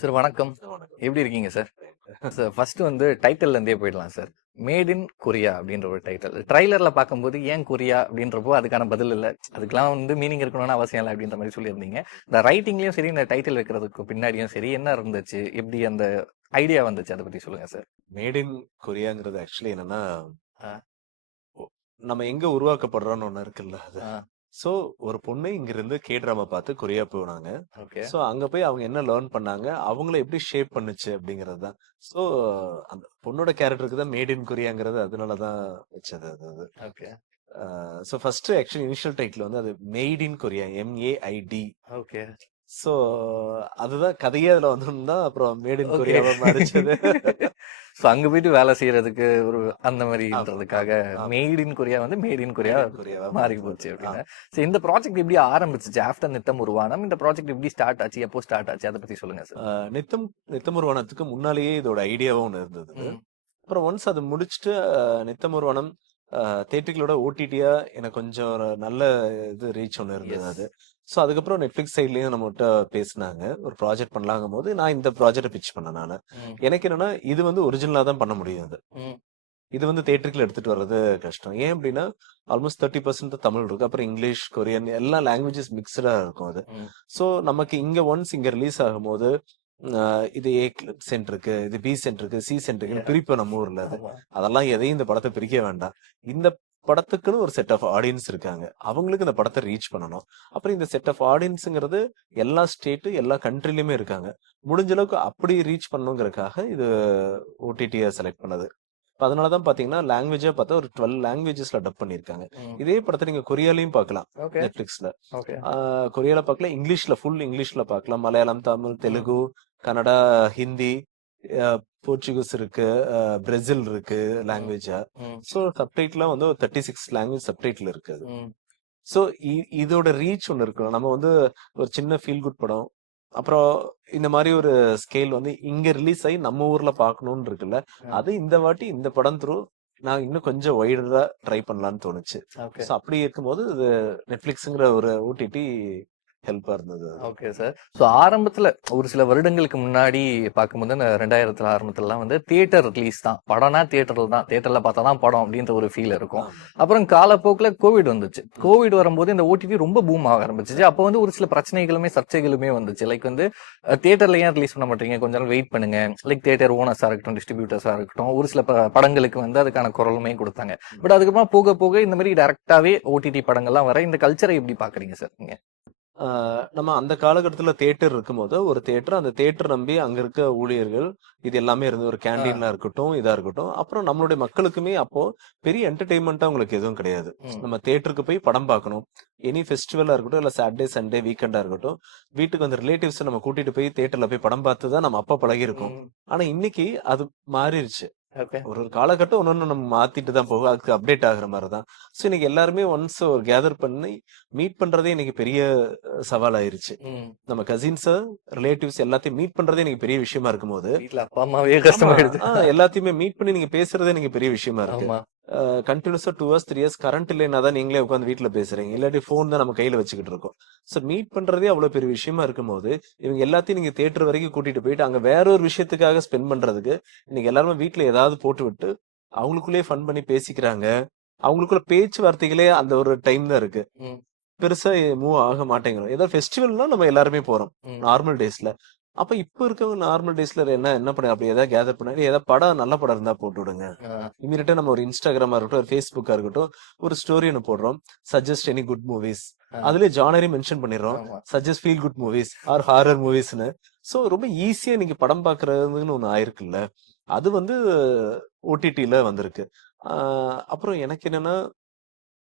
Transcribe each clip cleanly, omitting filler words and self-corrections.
Sir வணக்கம். வணக்கம். எப்படி இருக்கீங்க சார்? சார் ஃபர்ஸ்ட் வந்து டைட்டில்ல இருந்தே போயிடலாம் சார். மேட் இன் கொரியா அப்படின்ற ஒரு டைட்டில். ட்ரைலர்ல பார்க்கும்போது ஏன் கொரியா அப்படின்றப்போ அதுக்கான பதில் இல்ல. அதுக்கெல்லாம் வந்து மீனிங் இருக்கணும்னு அவசியம் இல்லை அப்படின்ற மாதிரி சொல்லியிருந்தீங்க. இந்த ரைட்டிங்லயும் சரி, இந்த டைட்டில் வைக்கிறதுக்கு பின்னாடியும் சரி என்ன இருந்துச்சு? எப்படி அந்த ஐடியா வந்துச்சு? அதை பத்தி சொல்லுங்க சார். மேட் இன் கொரியாங்கிறது ஆக்சுவலி என்னன்னா, ஆ, ஒ நம்ம எங்க உருவாக்கப்படுறோம்னு ஒண்ணு இருக்குல்ல அது. ஆ, ஸோ ஒரு பொண்ணு இங்கிருந்து கே ட்ராமா பார்த்து கொரியா போனாங்க. ஓகே. ஸோ அங்க போய் அவங்க என்ன லேர்ன் பண்ணாங்க, அவங்கள எப்படி ஷேப் பண்ணுச்சு அப்படிங்கிறது தான். ஸோ அந்த பொண்ணோட கேரக்டருக்கு தான் மேட் இன் கொரியாங்கிறது அதனால தான் வச்சது அது. Okay. So first actually initial title வந்து அது மெய்ட் இன் கொரியா, MAID. ஓகே. ஸோ அதுதான் கதையே அதுல வந்துருந்தா அப்புறம் மேட் இன் ஓகே. கொரியாவா மாறிச்சது. ஸோ அங்க போயிட்டு வேலை செய்யறதுக்கு ஒரு அந்த ஆமா, மாதிரின்றதுக்காக ஆமா, ஆமா. மேட் இன் கொரியா வந்து made in Korea made in கொரியாவா மாறி மாறிச்சு. போச்சு ஆ. அப்படின்னு. சரி, இந்த ப்ராஜெக்ட் எப்படி ஆரம்பிச்சிச்சு? ஆஃப்டர் நித்தம் உருவானம் இந்த ப்ராஜெக்ட் எப்படி ஸ்டார்ட் ஆச்சு? எப்போ ஸ்டார்ட் ஆச்சு? அதை பத்தி சொல்லுங்க சார். நித்தம் நித்தமுருவனத்துக்கு முன்னாலேயே இதோட ஐடியாவும் ஒன்று இருந்தது. ம். அப்புறம் ஒன்ஸ் அது முடிச்சுட்டு நித்தமுருவனம் தேட்டரிகளோட ஓடிடியா எனக்கு கொஞ்சம் ஒரு நல்ல இது ரீச் ஒன்று இருந்தது எஸ். அது. ஸோ அதுக்கப்புறம் நெட்ஃபிளிக்ஸ் சைட்லயும் நம்மகிட்ட பேசினாங்க ஒரு ப்ராஜெக்ட் பண்ணலாங்கும் போது நான் இந்த ப்ராஜெக்டை பிச் பண்ணேன் நான். ம். எனக்கு என்னன்னா இது வந்து ஒரிஜினலா தான் பண்ண முடியும் அது. ம். இது வந்து தேட்டருக்குள்ள எடுத்துட்டு வர்றது கஷ்டம். ஏன் அப்படின்னா ஆல்மோஸ்ட் 30% தான் தமிழ் இருக்கு. அப்புறம் இங்கிலீஷ், கொரியன் எல்லா லாங்குவேஜஸ் மிக்சடா இருக்கும் அது. ம். ஸோ நமக்கு இங்க ஒன்ஸ் இங்க ரிலீஸ் ஆகும்போது இது ஏ சென்டருக்கு, இது பி சென்டருக்கு, சி சென்டருக்குன்னு Yeah. பிரிப்போம் நம்ம ஊர்ல அது. ஆமா. அதெல்லாம் எதையும் இந்த படத்தை பிரிக்க வேண்டாம். இந்த படத்துக்குன்னு ஒரு செட் ஆஃப் ஆடியன்ஸ் இருக்காங்க. அவங்களுக்கு இந்த படத்தை ரீச் பண்ணணும். அப்புறம் இந்த செட் ஆஃப் ஆடியன்ஸுங்கிறது எல்லா ஸ்டேட்டு, எல்லா கண்ட்ரிலயுமே இருக்காங்க. முடிஞ்ச அளவுக்கு அப்படி ரீச் பண்ணணுங்கிறதுக்காக இது ஓடிடியை செலக்ட் பண்ணது. இப்ப அதனாலதான் பாத்தீங்கன்னா லாங்குவேஜா பார்த்தா ஒரு 12 லாங்குவேஜஸ்ல டப் பண்ணிருக்காங்க. ம். இதே படத்தை நீங்க கொரியாலையும் பார்க்கலாம் ஓகே. நெட்ஃபிளிக்ஸ்ல. ஓகே. கொரியால பார்க்கலாம், இங்கிலீஷ்ல ஃபுல் இங்கிலீஷ்ல பார்க்கலாம், மலையாளம், தமிழ், ம். தெலுங்கு, கன்னடா, ஹிந்தி, போர்ச்சுகீஸ் இருக்கு, பிரேசில் இருக்கு ம். லாங்குவேஜா. ம். ஸோ சப்டைட்டில் வந்து ஒரு 36 லாங்குவேஜ் சப்டைட்டில் இருக்கு அது. ம். ஸோ இதோட ரீச் ஒன்று இருக்கணும். நம்ம வந்து ஒரு சின்ன ஃபீல் குட் படம், அப்புறம் இந்த மாதிரி ஒரு ஸ்கேல் வந்து இங்க ரிலீஸ் ஆகி நம்ம ஊர்ல பார்க்கணும்னு இருக்குல்ல, ம். அது இந்த வாட்டி இந்த படம் த்ரூ நான் இன்னும் கொஞ்சம் வைடரா ட்ரை பண்ணலாம்னு தோணுச்சு. ஓகே. ஸோ அப்படி இருக்கும்போது இது நெட்ஃபிளிக்ஸ்ங்கிற ஒரு ஓடிடி ஹெல்ப்பா இருந்தது அது. Okay sir. ஸோ ஆரம்பத்துல ஒரு சில வருடங்களுக்கு முன்னாடி பார்க்கும்போது இந்த 2000 ஆரம்பத்துலலாம் வந்து தியேட்டர் ரிலீஸ் தான். படம்னா தியேட்டர்ல தான். தியேட்டர்ல பார்த்தா தான் படம் அப்படின்ற ஒரு ஃபீல் இருக்கும். ஆமா. அப்புறம் காலப்போக்கில் கோவிட் வந்துச்சு. கோவிட் வரும்போது இந்த ஓடிடி ரொம்ப பூம் ஆக ஆரம்பிச்சிச்சு. அப்போ வந்து ஒரு சில பிரச்சனைகளுமே சர்ச்சைகளுமே வந்துச்சு. லைக் வந்து தியேட்டர்ல ஏன் ரிலீஸ் பண்ண மாட்டீங்க? கொஞ்ச நாள் வெயிட் பண்ணுங்க. லைக் தியேட்டர் ஓனர்ஸா இருக்கட்டும், டிஸ்ட்ரிபியூட்டர்ஸா இருக்கட்டும், ஒரு சில படங்களுக்கு வந்து அதுக்கான குரலுமே கொடுத்தாங்க. பட் அதுக்கப்புறம் போக போக இந்த மாதிரி டைரக்டாவே ஓடிடி படங்கள்லாம் வர இந்த கல்ச்சரை எப்படி பாக்குறீங்க சார் நீங்க? நம்ம அந்த காலகட்டத்துல தியேட்டர் இருக்கும்போது ஒரு தியேட்டர், அந்த தியேட்டர் நம்பி அங்க இருக்க ஊழியர்கள் இது எல்லாமே இருந்து ஒரு கேண்டீன்ல இருக்கட்டும், இதா இருக்கட்டும். அப்புறம் நம்மளுடைய மக்களுக்குமே அப்போ பெரிய என்டர்டெயின்மெண்டா உங்களுக்கு எதுவும் கிடையாது. ம். நம்ம தியேட்டருக்கு போய் படம் பார்க்கணும். எனி ஃபெஸ்டிவலா இருக்கட்டும், இல்ல சாட்டர்டே, சண்டே, வீக்கெண்டா இருக்கட்டும், வீட்டுக்கு வந்து ரிலேட்டிவ்ஸ் நம்ம கூட்டிட்டு போய் தியேட்டர்ல போய் படம் பார்த்து தான் நம்ம அப்பா பழகிருக்கோம். ம். ஆனா இன்னைக்கு அது மாறிடுச்சு. ஓகே. ஒரு ஒரு காலகட்டம் ஒன்னொன்னு நம்ம மாத்திட்டு தான் போகும். அதுக்கு அப்டேட் ஆகுற மாதிரி தான். ஸோ இன்னைக்கு எல்லாருமே ஒன்ஸ் ஒரு கேதர் பண்ணி மீட் பண்றதே இன்னைக்கு பெரிய சவால் ஆயிருச்சு. ம். நம்ம கசின்ஸ், ரிலேட்டிவ்ஸ் எல்லாத்தையும் மீட் பண்றதே இன்னைக்கு பெரிய விஷயமா இருக்கும்போது, வீட்ல அப்பா அம்மாவே ஆமா, கஷ்டமாயிடுது. எல்லாத்தையுமே மீட் பண்ணி நீங்க பேசுறதே இன்னைக்கு பெரிய விஷயமா இருக்கு. ஆமா. கண்டினியூஸா 2 இயர்ஸ் 3 இயர்ஸ் கரண்ட் இல்லைன்னா தான் நீங்களே உட்காந்து வீட்டுல பேசுறீங்க. இல்லாட்டி போன் தான் நம்ம கையில வச்சுக்கிட்டு இருக்கோம். ஸோ மீட் பண்றதே அவ்வளவு பெரிய விஷயமா இருக்கும்போது, இவங்க எல்லாத்தையும் நீங்க தியேட்டர் வரைக்கும் கூட்டிட்டு போயிட்டு அங்க வேற ஒரு விஷயத்துக்காக ஸ்பெண்ட் பண்றதுக்கு இன்னைக்கு எல்லாருமே வீட்டுல ஏதாவது போட்டு விட்டு அவங்களுக்குள்ளேயே ஃபன் பண்ணி பேசிக்கிறாங்க. அவங்களுக்குள்ள பேச்சுவார்த்தைகளே அந்த ஒரு டைம் தான் இருக்கு. ம். பெருசா மூவ் ஆக மாட்டேங்கிறோம். ஏதாவது ஃபெஸ்டிவல்னா நம்ம எல்லாருமே போறோம். ம். நார்மல் டேஸ்ல. அப்ப இப்ப இருக்கவங்க நார்மல் டேஸ்ல என்ன பண்ண அப்படி ஏதாவது கேதர் பண்ணி ஏதாவது படம் நல்ல படம் இருந்தா போட்டு விடுங்க. ஆ. இமீடியட்டா நம்ம ஒரு இன்ஸ்டாகிராமா இருக்கட்டும், ஒரு ஃபேஸ்புக்கா இருக்கட்டும், ஒரு ஸ்டோரி ஒன்று போடுறோம். Suggest any good movies. ஆ. அதுலயே ஜானரையும் மென்ஷன் பண்ணிடுறோம். ஆமா. Suggest feel good movies or horror மூவிஸ்னு. ஸோ ரொம்ப ஈஸியா நீங்க படம் பாக்குறதுன்னு ஒண்ணு ஆயிருக்குல்ல. அது வந்து ஓடிடில வந்திருக்கு. அப்புறம் எனக்கு என்னன்னா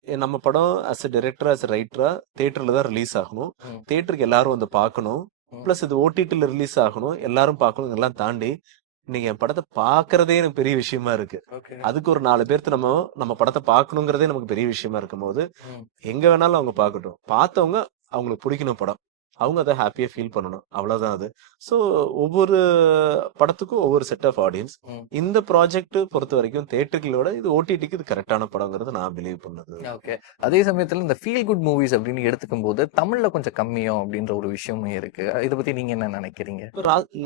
நம்ம படம் as a director, as a ரைட்டரா தியேட்டர்ல தான் ரிலீஸ் ஆகணும். ம். தியேட்டருக்கு எல்லாரும் வந்து பார்க்கணும். ம். பிளஸ் இது ஓடிடில ரிலீஸ் ஆகணும். எல்லாரும் பார்க்கணும் எல்லாம் தாண்டி இன்னைக்கு என் படத்தை பார்க்கறதே எனக்கு பெரிய விஷயமா இருக்கு. ஓகே. அதுக்கு ஒரு 4 பேர்த்து நம்ம படத்தை பார்க்கணுங்கிறதே நமக்கு பெரிய விஷயமா இருக்கும்போது, ம். எங்க வேணாலும் அவங்க பார்க்கட்டும். பார்த்தவங்க அவங்களுக்கு பிடிக்கணும் படம். அவங்க அதை ஹாப்பியா ஃபீல் பண்ணணும், அவ்வளவுதான் அது. ஸோ ஒவ்வொரு படத்துக்கும் ஒவ்வொரு செட் ஆஃப் ஆடியன்ஸ். ம். இந்த ப்ராஜெக்ட் பொறுத்த வரைக்கும் தியேட்டர்களோட இது ஓடிடிக்கு இது கரெக்டான படங்கிறது நான் பிலீவ் பண்ணது. ஓகே. அதே சமயத்துல இந்த ஃபீல் குட் மூவிஸ் அப்படின்னு எடுத்துக்கும் போது தமிழ்ல கொஞ்சம் கம்மியோ அப்படின்ற ஒரு விஷயமும் இருக்கு. இத பத்தி நீங்க என்ன நினைக்கிறீங்க?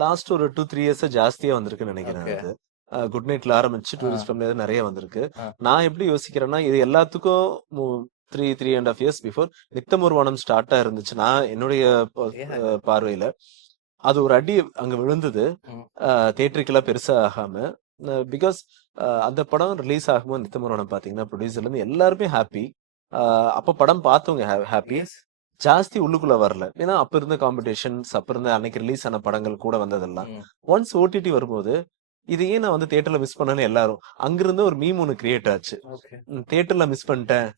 லாஸ்ட் ஒரு 2-3 இயர்ஸ் ஜாஸ்தியா வந்திருக்குன்னு நினைக்கிறேன். ஓகே. அது குட் நைட்ல ஆரம்பிச்சு டூரிஸ்ட் ஃபேமிலி நிறைய வந்திருக்கு. ஆ. நான் எப்படி யோசிக்கிறேன்னா, இது எல்லாத்துக்கும் 3.5 இயர்ஸ் பிஃபோர் நித்தம் ஒரு வானம் ஸ்டார்ட்டா இருந்துச்சு. நான் என்னுடைய பார்வையில அது ஒரு அடி அங்க விழுந்தது. ம். தியேட்டருக்கெல்லாம் பெருசா ஆகாம. பிகாஸ் அந்த படம் ரிலீஸ் ஆகும்போது நித்தம் ஒரு வானம் பாத்தீங்கன்னா ப்ரொடியூசர்ல இருந்து எல்லாருமே ஹாப்பி. அப்ப படம் பார்த்தவங்க ஹாப்பி. Yes. ஜாஸ்தி உள்ளுக்குள்ள வரல. ஏன்னா அப்ப இருந்த காம்படிஷன்ஸ், அப்ப இருந்த அன்னைக்கு ரிலீஸ் ஆன படங்கள் கூட வந்ததெல்லாம். ம். ஒன்ஸ் ஓடிடி வரும்போது இது ஏன் நான் வந்து தியேட்டர்ல மிஸ் பண்ணேன்னு எல்லாரும் அங்கிருந்து ஒரு மீம் ஒன்னு கிரியேட் ஆச்சு. ஓகே. தியேட்டர்ல மிஸ் பண்ணிட்டேன்.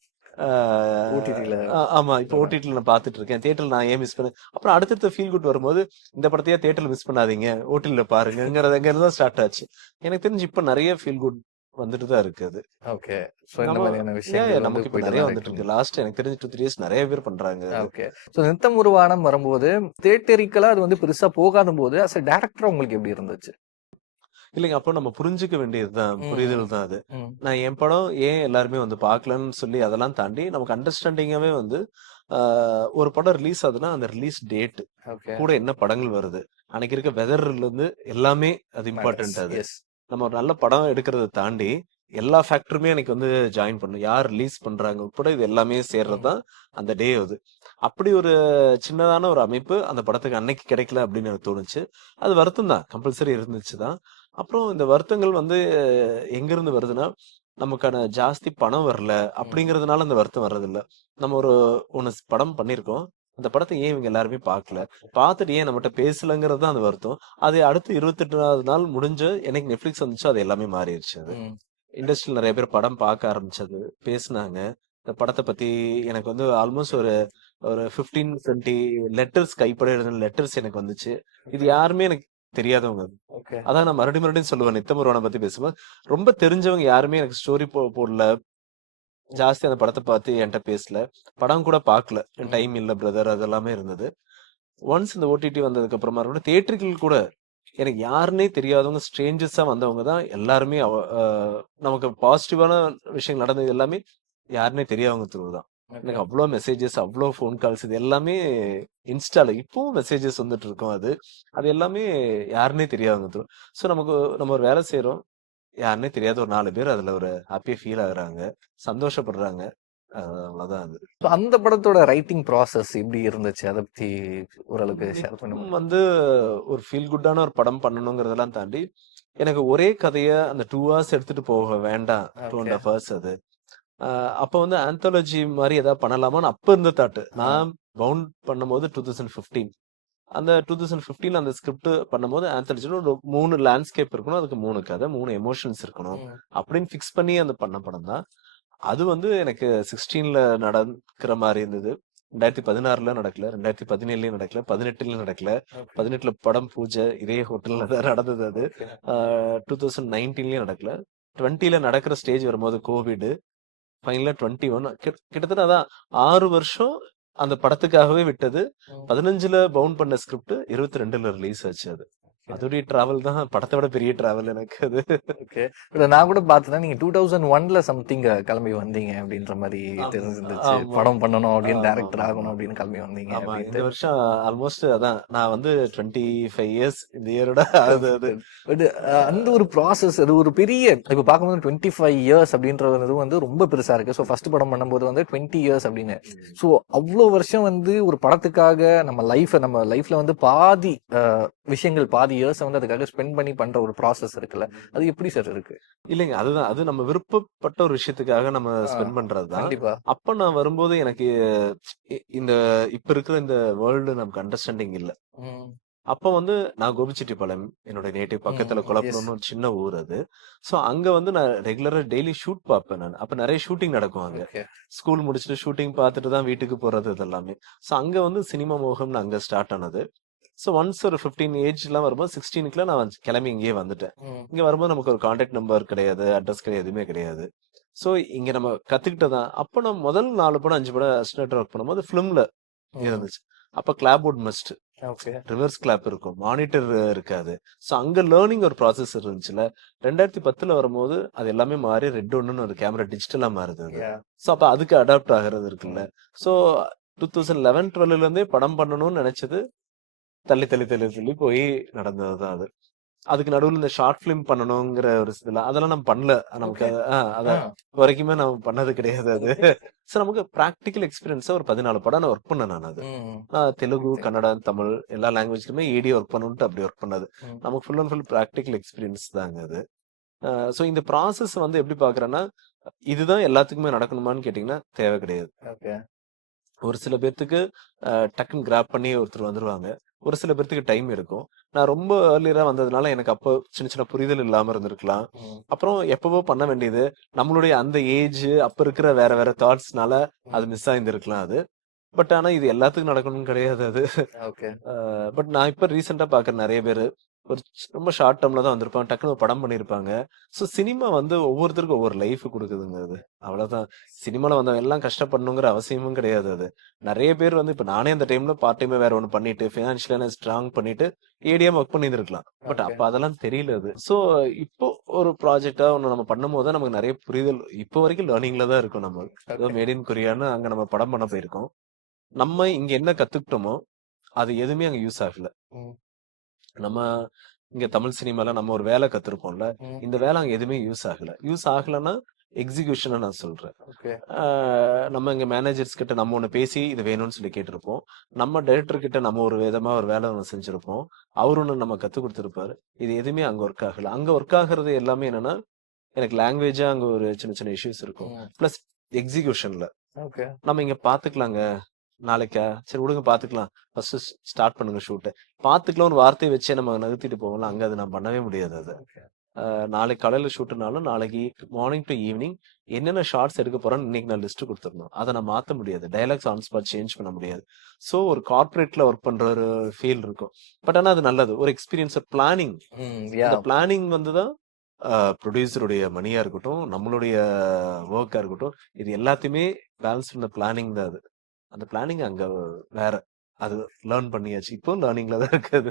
ஓடிடில ஆமா, இப்ப ஓடிடில நான் பாத்துட்டு இருக்கேன். தியேட்டர்ல நான் ஏன் மிஸ் பண்ணேன். அப்புறம் அடுத்தடுத்த ஃபீல் குட் வரும்போது இந்த படத்தையே தியேட்டர்ல மிஸ் பண்ணாதீங்க, ஓடிடில பாருங்கிறது அங்க இருந்து ஸ்டார்ட் ஆச்சு. எனக்கு தெரிஞ்சு இப்ப நிறைய ஃபீல் குட் வந்துட்டு தான் இருக்கு அது. ஓகே. சோ இந்த மாதிரியான நமக்கு விஷயங்கள் வந்து இப்ப போயிட்டு நிறைய தான் வந்துட்டு இருக்கு. இருக்கு. லாஸ்ட் எனக்கு தெரிஞ்சு 2-3 இயர்ஸ் நிறைய பேர் பண்றாங்க. ஓகே. சோ நித்தம் ஒரு வானம் வரும்போது தியேட்டரிக்கலா அது வந்து பெருசா போகாத போது as a டைரக்டர் உங்களுக்கு எப்படி இருந்துச்சு? இல்லைங்க, அப்போ நம்ம புரிஞ்சுக்க வேண்டியதுதான், ம். புரிதல் தான் அது. ம். நான் என் படம் ஏன் எல்லாருமே வந்து பார்க்கலன்னு சொல்லி அதெல்லாம் தாண்டி நமக்கு அண்டர்ஸ்டாண்டிங்காவே வந்து ஒரு படம் ரிலீஸ் ஆகுதுன்னா அந்த ரிலீஸ் டேட் ஓகே. கூட என்ன படங்கள் வருது, அன்னைக்கு இருக்க வெதர்ல இருந்து எல்லாமே அது இம்பார்ட்டன்ட். அது எஸ். நம்ம ஒரு நல்ல படம் எடுக்கிறத தாண்டி எல்லா ஃபேக்டருமே எனக்கு வந்து ஜாயின் பண்ணும். யார் ரிலீஸ் பண்றாங்க உட்பட இது எல்லாமே சேர்றது தான் அந்த டே. அது அப்படி ஒரு சின்னதான ஒரு அமைப்பு அந்த படத்துக்கு அன்னைக்கு கிடைக்கல அப்படின்னு எனக்கு தோணுச்சு. அது வருத்தம் தான், கம்பல்சரி இருந்துச்சு தான். அப்புறம் இந்த வருத்தங்கள் வந்து எங்க இருந்து வருதுன்னா, நமக்கான ஜாஸ்தி பணம் வரல அப்படிங்கறதுனால அந்த வருத்தம் வர்றதில்ல. நம்ம ஒண்ணு படம் பண்ணிருக்கோம், அந்த படத்தை ஏன் இவங்க எல்லாருமே பார்க்கல, பார்த்துட்டு ஏன் நம்மகிட்ட பேசலங்கிறது தான் அந்த வருத்தம். அது அடுத்து 28வது நாள் முடிஞ்சு எனக்கு நெட்ஃபிளிக்ஸ் வந்துச்சு, அது எல்லாமே மாறிடுச்சு. அது ம். இண்டஸ்ட்ரியில் நிறைய பேர் படம் பார்க்க ஆரம்பிச்சது, பேசுனாங்க. இந்த படத்தை பத்தி எனக்கு வந்து ஆல்மோஸ்ட் ஒரு ஒரு 15-20 லெட்டர்ஸ், கைப்பட எழுதின லெட்டர்ஸ் எனக்கு வந்துச்சு. இது யாருமே எனக்கு தெரியாதவங்க. ஓகே. அதான் நான் மறுபடியும் சொல்லுவேன், நித்தம் ஒரு வானம் பத்தி பேசும்போது ரொம்ப தெரிஞ்சவங்க யாருமே எனக்கு ஸ்டோரி போடல, ஜாஸ்தி அந்த படத்தை பார்த்து என்கிட்ட பேசல, படம் கூட பார்க்கல, டைம் இல்ல பிரதர், அதெல்லாமே இருந்தது. ஒன்ஸ் இந்த ஓடிடி வந்ததுக்கு அப்புறமா கூட தியேட்டர்கள் கூட எனக்கு யாருன்னே தெரியாதவங்க, ஸ்ட்ரேஞ்சர்ஸா வந்தவங்க தான் எல்லாருமே. நமக்கு பாசிட்டிவான விஷயங்கள் நடந்தது எல்லாமே யாருன்னே தெரியாதவங்க த்ரூ தான். எனக்கு அவ்வளோ மெசேஜஸ், அவ்வளோ ஃபோன் கால்ஸ், இது எல்லாமே இன்ஸ்டால இப்பவும் மெசேஜஸ் வந்துட்டு இருக்கோம். அது அது எல்லாமே யாருன்னே தெரியாதவங்க த்ரூ. ஸோ நம்ம ஒரு வேலை செய்யறோம், யாருன்னே தெரியாத ஒரு 4 பேர் அதுல ஒரு ஹாப்பியா ஃபீல் ஆகுறாங்க, சந்தோஷப்படுறாங்க. அவ்வளவுதான் அது. So, அந்த படத்தோட ரைட்டிங் ப்ராசஸ் எப்படி இருந்துச்சு? அத பத்தி ஓரளவுக்கு ஷேர் பண்ண முடியுமா? வந்து ஒரு ஃபீல் குட்டான ஒரு படம் பண்ணணுங்கிறதெல்லாம் தாண்டி எனக்கு ஒரே கதைய அந்த 2 ஹவர்ஸ் எடுத்துட்டு போக வேண்டாம். 2.5 ஹவர்ஸ் அது. அப்ப வந்து ஆந்தாலஜி மாதிரி ஏதாவது பண்ணலாமான்னு அப்ப இருந்த தாட். நான் பவுண்ட் பண்ணும்போது 2015. அந்த 2015 அந்த ஸ்கிரிப்ட் பண்ணும்போது ஆந்தாலஜில ஒரு 3 லேண்ட்ஸ்கேப் இருக்கணும், அதுக்கு 3 கதை, 3 எமோஷன்ஸ் இருக்கணும் அப்படின்னு ஃபிக்ஸ் பண்ணி அந்த பண்ண படம் தான். அது வந்து எனக்கு 16ல நடக்கிற மாதிரி இருந்தது. 2016ல நடக்கல, 2017லயும் நடக்கல, 18லயும் நடக்கல. 18ல படம் பூஜை இதே ஹோட்டல்ல தான் நடந்தது. அது 2019லயும் நடக்கல. 20ல நடக்கிற ஸ்டேஜ் வரும்போது கோவிட், ஃபைனலா 21 கிட்டத்தட்ட அதான் 6 வருஷம் அந்த படத்துக்காகவே விட்டது. 15ல பவுண்ட் பண்ண ஸ்கிரிப்ட் 22ல ரிலீஸ் ஆச்சு. அது அதோடைய டிராவல் தான் படத்தை விட பெரிய டிராவல் எனக்கு அது. ஓகே. நான் கூட பார்த்தேன், நீங்க 2001ல சம்திங் கிளம்பி வந்தீங்க அப்படின்ற மாதிரி தெரிஞ்சிருந்துச்சு. ஆமா. படம் பண்ணணும் அப்படின்னு, ஆமா, டைரக்டர் ஆமா. ஆகணும் அப்படின்னு கிளம்பி வந்தீங்க ஆமா, இந்த அப்படின்ட்டு. வருஷம் ஆல்மோஸ்ட் அதான் நான் வந்து 25 இயர்ஸ் இந்த இயரோட ஆகுது அது. பட் அந்த ஒரு ப்ராசஸ், அது ஒரு பெரிய, இப்ப பார்க்கும்போது 25 இயர்ஸ் அப்படின்றது வந்து ரொம்ப பெருசா இருக்கு. ஸோ ஃபர்ஸ்ட் படம் பண்ணும்போது வந்து 20 இயர்ஸ் அப்படின்னு. ஸோ அவ்வளோ வருஷம் வந்து ஒரு படத்துக்காக நம்ம லைஃப்ல வந்து பாதி விஷயங்கள், பாதி இயர்ஸ் வந்து அதுக்காக ஸ்பெண்ட் பண்ணி பண்ற ஒரு ப்ராசஸ் இருக்குல்ல, அது எப்படி சார் இருக்கு? இல்லைங்க, அதுதான், அது நம்ம விருப்பப்பட்ட ஒரு விஷயத்துக்காக நம்ம ஸ்பெண்ட் பண்றதுதான். கண்டிப்பா. அப்ப நான் வரும்போது எனக்கு இந்த இப்ப இருக்கிற இந்த வேர்ல்டு நமக்கு அண்டர்ஸ்டாண்டிங் இல்ல. அப்ப வந்து நான் கோபிச்செட்டிப்பாளையம் என்னோட நேட்டிவ், பக்கத்துல குழப்பணும்னு ஒரு சின்ன ஊர் அது. சோ அங்க வந்து நான் ரெகுலரா டெய்லி ஷூட் பார்ப்பேன் நான். அப்ப நிறைய ஷூட்டிங் நடக்கும் அங்க. ஸ்கூல் முடிச்சுட்டு ஷூட்டிங் பார்த்துட்டு தான் வீட்டுக்கு போறது இதெல்லாமே. சோ அங்க வந்து சினிமா மோகம்னு அங்க ஸ்டார்ட் ஆனது. ஸோ ஒன்ஸ் ஒரு 15 ஏஜ்லாம் வரும்போது 16க்குலாம் நான் கிளம்பி இங்கேயே வந்துட்டேன். இங்க வரும்போது நமக்கு ஒரு கான்டாக்ட் நம்பர் கிடையாது, அட்ரஸ் கிடையாது, எதுவுமே கிடையாது. ஸோ இங்க நம்ம கத்துக்கிட்டதான். அப்போ நான் முதல் 4 படம் 5 படம் அசிஸ்டன்ட் ஒர்க் பண்ணும்போது ஃபிலிம்ல இருந்துச்சு. அப்ப clap board must, okay. Reverse clap இருக்கும், மானிட்டர் இருக்காது. ஸோ அங்க லேர்னிங் ஒரு ப்ராசஸ் இருந்துச்சுல. 2010ல வரும்போது அது எல்லாமே மாறி ரெட் ஒன்னுன்னு ஒரு கேமரா டிஜிட்டலா மாறுது அது. யா. ஸோ அப்ப அதுக்கு அடாப்ட் ஆகுறது இருக்குல்ல. ஸோ 2011, 12ல இருந்தே படம் பண்ணணும்னு நினைச்சது தள்ளி தள்ளி தள்ளி தள்ளி போய் நடந்ததுதான் அது. அதுக்கு நடுவுல இந்த ஷார்ட் பிலிம் பண்ணணுங்கிற ஒரு இதுல அதெல்லாம் நம்ம பண்ணல. நமக்கு ஓகே. அத ஆ. வரைக்குமே நம்ம பண்ணது கிடையாது அது. சோ நமக்கு பிராக்டிகல் எக்ஸ்பீரியன்ஸா ஒரு 14 படம் நான் ஒர்க் பண்ணேன் நான் அது. ம். நான் தெலுங்கு, ஓகே. கன்னடா, தமிழ் எல்லா லாங்குவேஜ்லயுமே ஏடி ஒர்க் பண்ணணும்ட்டு அப்படி ஒர்க் பண்ணது. ம். நமக்கு full and full practical experience தாங்க அது. சோ இந்த ப்ராசஸ் வந்து எப்படி பாக்குறேன்னா, இதுதான் எல்லாத்துக்குமே நடக்கணுமான்னு கேட்டீங்கன்னா தேவை கிடையாது. ஓகே. ஒரு சில பேர்த்துக்கு டக்குன்னு கிராப் பண்ணி ஒருத்தர் வந்துருவாங்க. ஒரு சில பேர்த்துக்கு டைம் எடுக்கும். நான் ரொம்ப ஏர்லியரா வந்ததுனால எனக்கு அப்போ சின்ன சின்ன புரிதல் இல்லாம இருந்திருக்கலாம். ம். அப்புறம் எப்பவோ பண்ண வேண்டியது, நம்மளுடைய அந்த ஏஜ் அப்ப இருக்கிற வேற வேற தாட்ஸ்னால அது ம். மிஸ் ஆயிருந்திருக்கலாம் அது. பட் ஆனா இது எல்லாத்துக்கும் நடக்கணும்னு கிடையாது அது. ஓகே. பட் நான் இப்ப ரீசெண்டா பாக்குற நெறைய பேரு ஒரு ரொம்ப ஷார்ட் டேர்ம்ல தான் வந்திருப்பாங்க. டக்குனு ஒரு படம் பண்ணியிருப்பாங்க. ஸோ சினிமா வந்து ஒவ்வொருத்தருக்கும் ஒவ்வொரு லைஃப் குடுக்குதுங்க அது. அவ்வளவுதான். சினிமால வந்தவங்க எல்லாம் கஷ்டப்படணுங்கிற அவசியமும் கிடையாது அது. நெறைய பேர் வந்து இப்ப நானே அந்த டைம்ல பார்ட் டைமா வேற ஒண்ணு பண்ணிட்டு, ஃபினான்ஷியலா ஸ்ட்ராங் பண்ணிட்டு, ஏடிஎம் ஒர்க் பண்ணியிருந்திருக்கலாம். But okay. அப்ப அதெல்லாம் தெரியல அது. ஸோ இப்போ ஒரு ப்ராஜெக்ட்டா ஒண்ணு நம்ம பண்ணும்போது தான் நமக்கு நெறைய புரிதல் இப்போ வரைக்கும் லேர்னிங்ல தான் இருக்கோம் நம்ம. ஏதோ ஓகே. மேட் இன் கொரியான்னு அங்க நம்ம படம் பண்ண போயிருக்கோம். நம்ம இங்க என்ன கத்துக்கிட்டோமோ, அது எதுவுமே அங்க யூஸ் ஆகல. ம். நம்ம இங்க தமிழ் சினிமால நம்ம ஒரு வேலை கத்துருப்போம்ல. ம். இந்த வேலை அங்க எதுவுமே யூஸ் ஆகல. யூஸ் ஆகலன்னா எக்ஸிகியூஷன நான் சொல்றேன். ஓகே. ஆ நம்ம இங்க மேனேஜர்ஸ் கிட்ட நம்ம ஒண்ணு பேசி இது வேணும்னு சொல்லி கேட்டிருப்போம். நம்ம டைரக்டர் கிட்ட நம்ம ஒரு விதமா ஒரு வேலை ஒண்ணு செஞ்சிருப்போம். அவரு ஒண்ணு நம்ம கத்துக் குடுத்திருப்பாரு. இது எதுவுமே அங்க ஒர்க் ஆகல. அங்க ஒர்க் ஆகுறது எல்லாமே என்னன்னா, எனக்கு லாங்குவேஜா அங்க ஒரு சின்ன சின்ன இஷ்யூஸ் இருக்கும். ம். பிளஸ் எக்ஸிகியூஷன்ல ஓகே. நம்ம இங்க பாத்துக்கலாங்க. நாளைக்கா? சரி விடுங்க பாத்துக்கலாம். ஃபர்ஸ்ட் ஸ்டார்ட் பண்ணுங்க ஷூட்ட. பாத்துக்கலாம்னு ஒரு வார்த்தைய வச்சே நம்ம நகர்த்திட்டு போவோம்ல. அங்க அத நான் பண்ணவே முடியாது அத. ஓகே. நாளைக்கு காலையில ஷூட்னாலும் நாளைக்கு மார்னிங் டு ஈவினிங் என்னென்ன ஷார்ட்ஸ் எடுக்க போறேன்னு இன்னைக்கு நான் லிஸ்ட் குடுத்துறணும். அத நான் மாத்த முடியாது. டயலாக்ஸ் ஆன் ஸ்பாட் சேஞ்ச் பண்ண முடியாது. சோ ஒரு கார்ப்பரேட்ல ஒர்க் பண்ற ஒரு ஃபீல் இருக்கும். பட் ஆனா அது நல்லது. ஒரு எக்ஸ்பீரியன்ஸ் பிளானிங். ம். யா. அந்த பிளானிங் வந்து தான் ப்ரொடியூசருடைய மணியா இருக்கட்டும், நம்மளுடைய வொர்க்கா இருக்கட்டும், இது எல்லாத்தையுமே பேலன்ஸ் பண்ண பிளானிங் தான் அது. அந்த பிளானிங் அங்க வேற. அது லேர்ன் பண்ணியாச்சு. இப்போ லேர்னிங்ல தான் இருக்கு அது.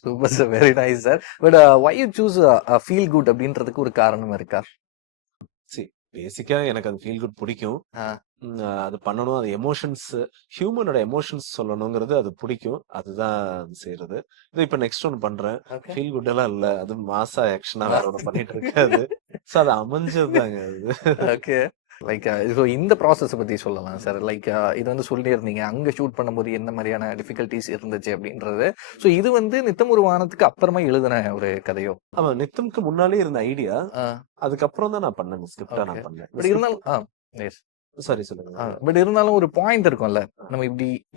Super sir. Very nice sir. But why you choose feel good அப்படின்றதுக்கு ஒரு காரணம் இருக்கா? சி பேசிக்கா எனக்கு அது ஃபீல் குட் பிடிக்கும். ஆ. அது பண்ணணும். அது எமோஷன்ஸ் ஹியூமனோட எமோஷன்ஸ் சொல்லணுங்கிறது அது பிடிக்கும். அதுதான் செய்றது. இது இப்ப நெக்ஸ்ட் ஒண்ணு பண்றேன். ஓகே. ஃபீல் குட் எல்லாம் இல்ல. அது மாஸா ஆக்ஷனா வேற ஒண்ணு பண்ணிட்டு இருக்காது. சோ அது அமைஞ்சதுதாங்க அது. ஓகே. லைக் ஸோ இந்த ப்ராசஸ் பத்தி சொல்லலாம் சார். லைக் இது வந்து சொல்லியிருந்தீங்க. அங்க ஷூட் பண்ணும்போது என்ன மாதிரியான டிஃபிகல்டீஸ் இருந்துச்சு அப்படின்றது. ஸோ இது வந்து நித்தம் ஒரு வானத்துக்கு அப்புறமா எழுதின ஒரு கதையோ? ஆமா நித்தம்க்கு முன்னாலே இருந்த ஐடியா. ஆ. அதுக்கப்புறம் தான் நான் பண்ணேன். ஸ்கிரிப்டா ஓகே. நான் பண்ணேன். பட் இருந்தாலும் எஸ். சாரி சொல்லுங்க. பட் இருந்தாலும் ஒரு பாயிண்ட் இருக்கும்ல. நம்ம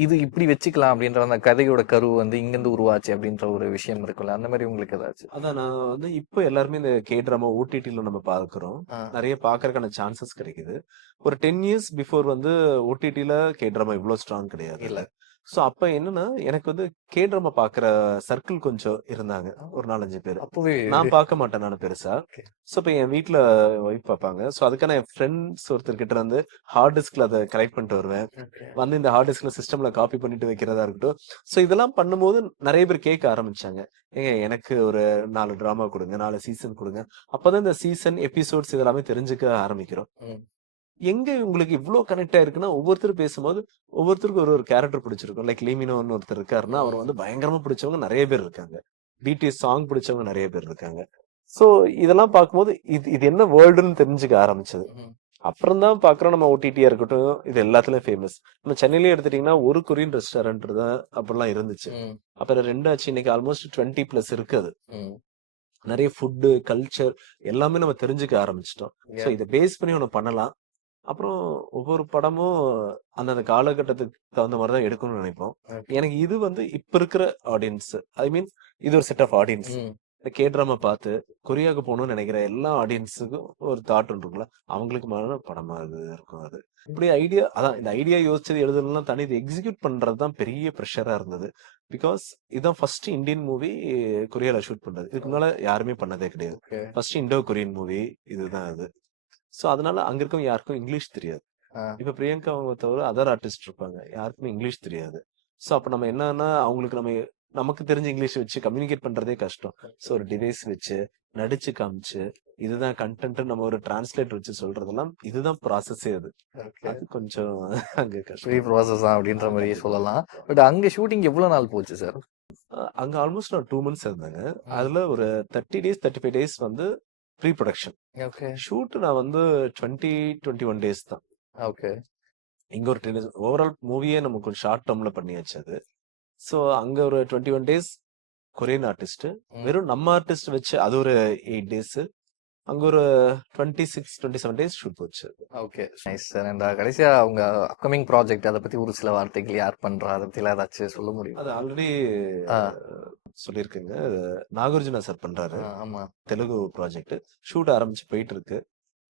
இது இப்படி வச்சுக்கலாம் அப்படின்ற அந்த கதையோட கரு வந்து இங்கிருந்து உருவாச்சு அப்படின்ற ஒரு விஷயம் இருக்கும்ல. அந்த மாதிரி உங்களுக்கு ஏதாச்சும்? அதான் நான் வந்து இப்போ எல்லாருமே இந்த கே ட்ராமா ஓடிடில நம்ம பார்க்கிறோம். ஆ. நெறைய பார்க்கறதுக்கான சான்சஸ் கிடைக்குது. ஒரு 10 இயர்ஸ் பிஃபோர் வந்து ஓடிடில கே ட்ராமா இவ்ளோ ஸ்ட்ராங் கிடையாது. இல்ல. சோ அப்ப என்னன்னா, எனக்கு வந்து கே ட்ராமா பார்க்குற சர்க்கிள் கொஞ்சம் இருந்தாங்க. ஒரு 4, 5 பேரு. அப்பவே நான் பார்க்க மாட்டேன் நானு பெருசா. ஓகே. சோ இப்ப என் வீட்ல ஒய்ஃப் பார்ப்பாங்க. சோ அதுக்கான என் ஃப்ரெண்ட்ஸ் ஒருத்தர் கிட்ட இருந்து ஹார்ட் டிஸ்க்ல அத கலெக்ட் பண்ணிட்டு வருவேன். ஓகே. வந்து இந்த ஹார்ட் டிஸ்க்ல சிஸ்டம்ல காப்பி பண்ணிட்டு வைக்கிறதா இருக்கட்டும். சோ இதெல்லாம் பண்ணும்போது நெறைய பேர் கேட்க ஆரம்பிச்சாங்க. ஏங்க எனக்கு ஒரு 4 டிராமா குடுங்க, 4 சீசன் குடுங்க. அப்பதான் இந்த சீசன், எபிசோட்ஸ் இதெல்லாமே தெரிஞ்சுக்க ஆரம்பிக்கிறோம். ம். எங்க உங்களுக்கு இவ்ளோ கனெக்ட் ஆயிருக்குன்னா, ஒவ்வொருத்தரும் பேசும்போது, ஒவ்வொருத்தருக்கும் ஒரு கேரக்டர் பிடிச்சிருக்கும். லைக் லீமினோன்னு ஒருத்தர் இருக்காருன்னா, அவர் வந்து பயங்கரமா பிடிச்சவங்க நெறைய பேர் இருக்காங்க. பிடிஎஸ் சாங் பிடிச்சவங்க நெறைய பேர் இருக்காங்க. சோ இதெல்லாம் பார்க்கும்போது, இது இது என்ன வேர்ல்டுன்னு தெரிஞ்சுக்க ஆரம்பிச்சது. ம். அப்புறம் தான் பார்க்குறோம் நம்ம ஓடிடியா இருக்கட்டும், இது எல்லாத்துலயும் ஃபேமஸ். நம்ம சென்னையிலேயே எடுத்துட்டீங்கன்னா, ஒரு கொரியன் ரெஸ்டாரண்ட் தான் அப்படிலாம் இருந்துச்சு. ம். அப்புறம் 2 ஆச்சு. இன்னைக்கு ஆல்மோஸ்ட் 20 பிளஸ் இருக்கு அது. ம். நெறைய ஃபுட், கல்ச்சர் எல்லாமே நம்ம தெரிஞ்சுக்க ஆரம்பிச்சுட்டோம். So Yeah. இத பேஸ் பண்ணி ஒண்ணு பண்ணலாம். அப்புறம் ஒவ்வொரு படமும் அந்தந்த காலகட்டத்துக்கு தகுந்த மாரி தான் எடுக்கணும்னு நினைப்போம். Okay. எனக்கு இது வந்து இப்ப இருக்கிற ஆடியன்ஸ் ஐ மீன் இது ஒரு செட் ஆஃப் ஆடியன்ஸ். ம். இந்த கே ட்ராமா பார்த்து கொரியாவுக்கு போகணும்னு நினைக்கிற எல்லா ஆடியன்ஸுக்கும் ஒரு தாட் ஒன்று இருக்குல்ல. அவங்களுக்குமான படமா இது இருக்கும் அது. இப்படி ஐடியா அதான் இந்த ஐடியா யோசிச்சது எழுதலாம் தாண்டி இது எக்ஸிக்யூட் பண்றது தான் பெரிய ப்ரெஷரா இருந்தது. பிகாஸ் இதுதான் ஃபர்ஸ்ட் இந்தியன் மூவி கொரியால ஷூட் பண்றது. இதுக்கு முன்னால யாருமே பண்ணதே கிடையாது. Okay. First Indo Korean movie இதுதான் அது. சோ அதனால அங்க இருக்கவங்க யாருக்கும் இங்கிலீஷ் தெரியாது. ஆ. இப்ப பிரியங்கா அவங்க தவிர அதர் ஆர்டிஸ்ட் இருப்பாங்க. யாருக்குமே இங்கிலீஷ் தெரியாது. ஸோ அப்ப நம்ம என்னன்னா அவங்களுக்கு நமக்கு தெரிஞ்ச இங்கிலீஷ் வச்சு கம்யூனிகேட் பண்றதே கஷ்டம். ஸோ ஒரு டிவைஸ் வச்சு நடிச்சு காமிச்சு இதுதான் கண்டென்ட் நம்ம ஒரு டிரான்ஸ்லேட் வச்சு சொல்றதெல்லாம் இதுதான் ப்ராசஸே அது. அது கொஞ்சம் அங்க ஃப்ரீ கஷ்டம். ப்ராசஸ் தான் அப்படின்ற மாதிரி சொல்லலாம். பட் அங்க ஷூட்டிங் எவ்வளவு நாள் போச்சு சார்? அங்க ஆல்மோஸ்ட் நான் 2 months இருந்தேங்க. அதுல ஒரு 30 days 35 days வந்து ப்ரீ ப்ரொடக்ஷன். ஓகே ஷூட் நான் வந்து 21 days தான். ஓகே இங்க ஒரு 10 days ஓவரால் மூவியே நமக்கு ஒரு ஷார்ட் டேர்ம்ல பண்ணியாச்சு அது. ஸோ அங்க ஒரு 21 days கொரியன் ஆர்டிஸ்ட், வெறும் நம்ம ஆர்டிஸ்ட் வச்சு அது ஒரு 8 days. அங்க ஒரு 27 days ஷூட் போச்சு. Okay nice sir. அண்ட் கடைசியா உங்க அப்கமிங் ப்ராஜெக்ட் அதை பத்தி ஒரு சில வார்த்தைகள் யார் பண்றா அதை பத்தி ஏதாச்சும் சொல்ல முடியும்? அது ஆல்ரெடி ஆ. சொல்லியிருக்கேங்க. நாகார்ஜுனா சார் பண்றாரு. ஆமா தெலுங்கு ப்ராஜெக்ட் ஷூட் ஆரம்பிச்சு போயிட்டு இருக்கு.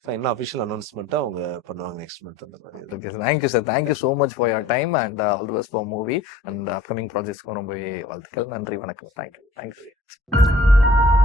ஃபைனல் அஃபிஷியல் அனௌன்ஸ்மெண்ட் அவங்க பண்ணுவாங்க நெக்ஸ்ட் மந்த் அந்த மாதிரி. Okay thank you sir. Thank you so much for your time and all the best for movie and upcoming ப்ராஜெக்ட்ஸ்க்கும் ரொம்ப வாழ்த்துக்கள். நன்றி, வணக்கம். தேங்க்யூ.